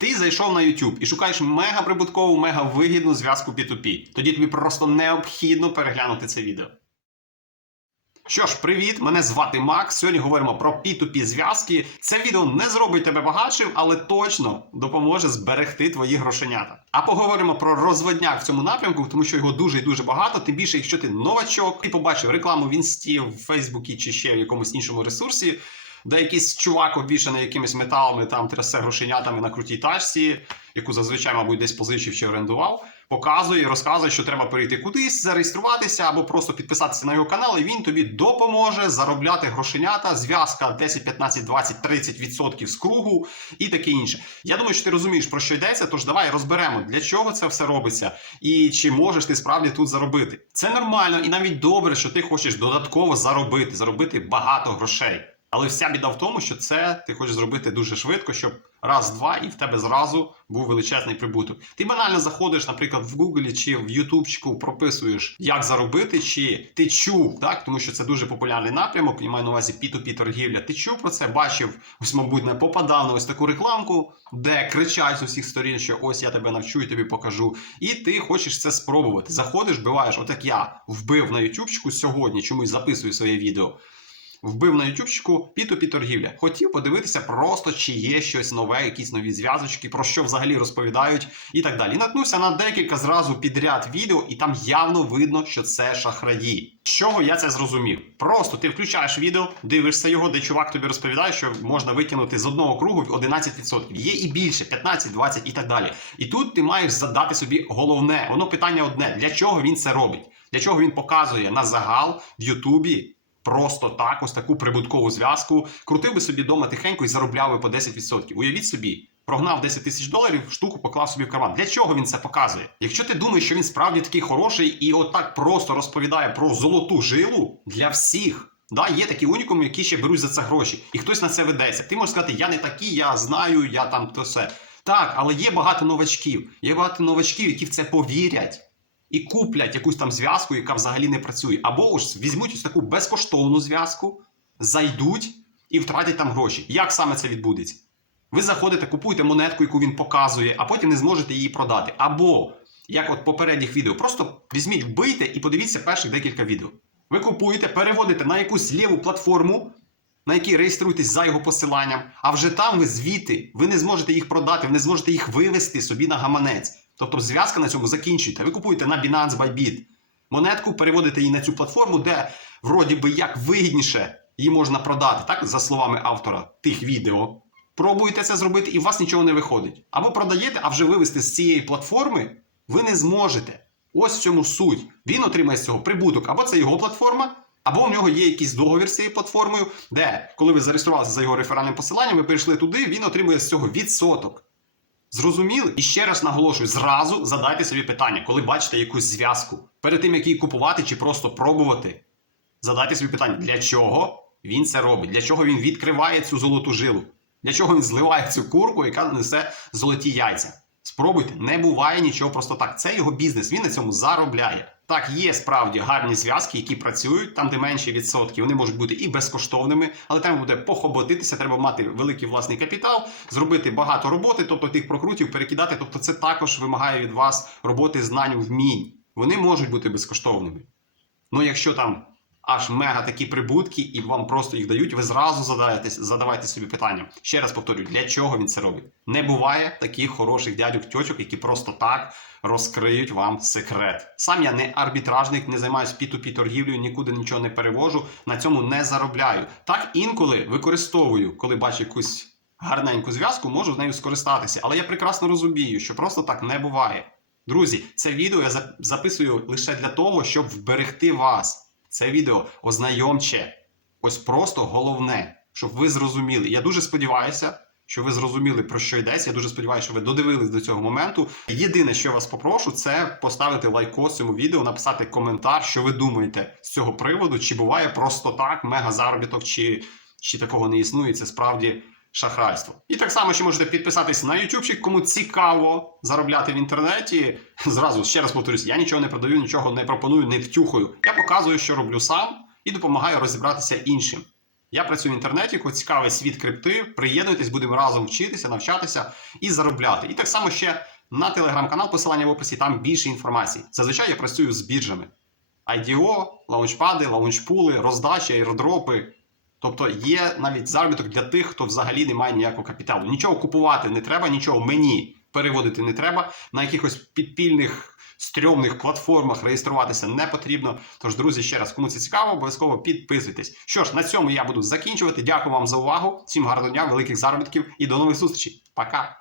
Ти зайшов на YouTube і шукаєш мега прибуткову, мега вигідну зв'язку P2P. Тоді тобі просто необхідно переглянути це відео. Що ж, привіт! Мене звати Макс. Сьогодні говоримо про P2P зв'язки. Це відео не зробить тебе багатшим, але точно допоможе зберегти твої грошенята. А поговоримо про розводняк в цьому напрямку, тому що його дуже і дуже багато. Тим більше, якщо ти новачок, ти побачив рекламу в інсті, в Фейсбуці чи ще в якомусь іншому ресурсі, де якийсь чувак обвішаний якимись металами, там трясе грошенятами на крутій тачці, яку зазвичай, мабуть, десь позичив чи орендував. Показує, розказує, що треба перейти кудись, зареєструватися або просто підписатися на його канал, і він тобі допоможе заробляти грошенята, зв'язка 10, 15, 20, 30% з кругу і таке інше. Я думаю, що ти розумієш про що йдеться. Тож давай розберемо, для чого це все робиться, і чи можеш ти справді тут заробити. Це нормально і навіть добре, що ти хочеш додатково заробити, заробити багато грошей. Але вся біда в тому, що це ти хочеш зробити дуже швидко, щоб раз-два і в тебе зразу був величезний прибуток. Ти банально заходиш, наприклад, в Google чи в Ютубчику, прописуєш, як заробити, чи ти чув, так тому що це дуже популярний напрямок. Я маю на увазі P2P торгівля. Ти чув про це, бачив, ось, мабуть, не попадав на ось таку рекламку, де кричать з усіх сторін, що ось я тебе навчу і тобі покажу. І ти хочеш це спробувати. Заходиш, биваєш, от як я вбив на Ютубчику сьогодні, чомусь записую своє відео. Вбив на ютубчику P2P торгівля. Хотів подивитися просто, чи є щось нове, якісь нові зв'язочки, про що взагалі розповідають і так далі. І наткнувся на декілька зразу підряд відео, і там явно видно, що це шахраї. З чого я це зрозумів? Просто ти включаєш відео, дивишся його, де чувак тобі розповідає, що можна витягнути з одного кругу 11%. Є і більше, 15, 20 і так далі. І тут ти маєш задати собі головне, воно питання одне: для чого він це робить? Для чого він показує на загал в Ютубі? Просто так, ось таку прибуткову зв'язку, крутив би собі вдома тихенько і заробляв би по 10%. Уявіть собі, прогнав 10 тисяч доларів, штуку поклав собі в карман. Для чого він це показує? Якщо ти думаєш, що він справді такий хороший і отак просто розповідає про золоту жилу для всіх. Да, є такі унікуми, які ще беруть за це гроші, і хтось на це ведеться. Ти можеш сказати, я не такий, я знаю, я там то все. Так, але є багато новачків. Є багато новачків, які в це повірять і куплять якусь там зв'язку, яка взагалі не працює. Або ж візьмуть ось таку безкоштовну зв'язку, зайдуть і втратять там гроші. Як саме це відбудеться? Ви заходите, купуєте монетку, яку він показує, а потім не зможете її продати. Або, як от попередніх відео, просто візьміть, вбийте і подивіться перших декілька відео. Ви купуєте, переводите на якусь ліву платформу, на якій реєструєтесь за його посиланням, а вже там ви звідти, ви не зможете їх продати, ви не зможете їх вивести собі на гаманець. Тобто зв'язка на цьому закінчуєте. Ви купуєте на Binance Bybit монетку, переводите її на цю платформу, де вроді би як вигідніше її можна продати, так, за словами автора тих відео. Пробуєте це зробити, і у вас нічого не виходить. Або продаєте, а вже вивести з цієї платформи ви не зможете. Ось в цьому суть. Він отримає з цього прибуток, або це його платформа, або в нього є якийсь договір з цією платформою, де, коли ви зареєструвалися за його реферальним посиланням, ви перейшли туди, він отримує з цього відсоток. Зрозуміли? І ще раз наголошую: зразу задайте собі питання, коли бачите якусь зв'язку. Перед тим, як її купувати чи просто пробувати, задайте собі питання, для чого він це робить, для чого він відкриває цю золоту жилу, для чого він зливає цю курку, яка несе золоті яйця. Спробуйте, не буває нічого просто так. Це його бізнес, він на цьому заробляє. Так, є справді гарні зв'язки, які працюють там, де менші відсотки. Вони можуть бути і безкоштовними, але треба буде похоботитися, треба мати великий власний капітал, зробити багато роботи, тобто тих прокрутів перекидати. Тобто, це також вимагає від вас роботи, знань, вмінь. Вони можуть бути безкоштовними. Ну, якщо там аж мега такі прибутки, і вам просто їх дають, ви зразу задаєте, задавайте собі питання. Ще раз повторюю, для чого він це робить? Не буває таких хороших дядьок, тьотьок, які просто так розкриють вам секрет. Сам я не арбітражник, не займаюся P2P торгівлею, нікуди нічого не перевожу, на цьому не заробляю. Так інколи використовую, коли бачу якусь гарненьку зв'язку, можу з нею скористатися. Але я прекрасно розумію, що просто так не буває. Друзі, це відео я записую лише для того, щоб вберегти вас. Це відео ознайомче. Ось просто головне, щоб ви зрозуміли. Я дуже сподіваюся, що ви зрозуміли, про що йдеться. Я дуже сподіваюся, що ви додивились до цього моменту. Єдине, що я вас попрошу, це поставити лайкос цьому відео, написати коментар, що ви думаєте з цього приводу, чи буває просто так, мега заробіток, чи, чи такого не існує. Це справді шахрайство. І так само ще можете підписатись на YouTube, кому цікаво заробляти в інтернеті. Зразу ще раз повторюсь, я нічого не продаю, нічого не пропоную, не втюхаю. Я показую, що роблю сам, і допомагаю розібратися іншим. Я працюю в інтернеті, кого цікавий світ крипти. Приєднуйтесь, будемо разом вчитися, навчатися і заробляти. І так само ще на телеграм-канал, посилання в описі, там більше інформації. Зазвичай я працюю з біржами. IDO, лаунчпади, лаунчпули, роздачі, аеродропи. Тобто є навіть заробіток для тих, хто взагалі не має ніякого капіталу. Нічого купувати не треба, нічого мені переводити не треба. На якихось підпільних стрьомних платформах реєструватися не потрібно. Тож, друзі, ще раз, кому це цікаво, обов'язково підписуйтесь. Що ж, на цьому я буду закінчувати. Дякую вам за увагу. Всім гарного дня, великих заробітків і до нових зустрічей. Пока!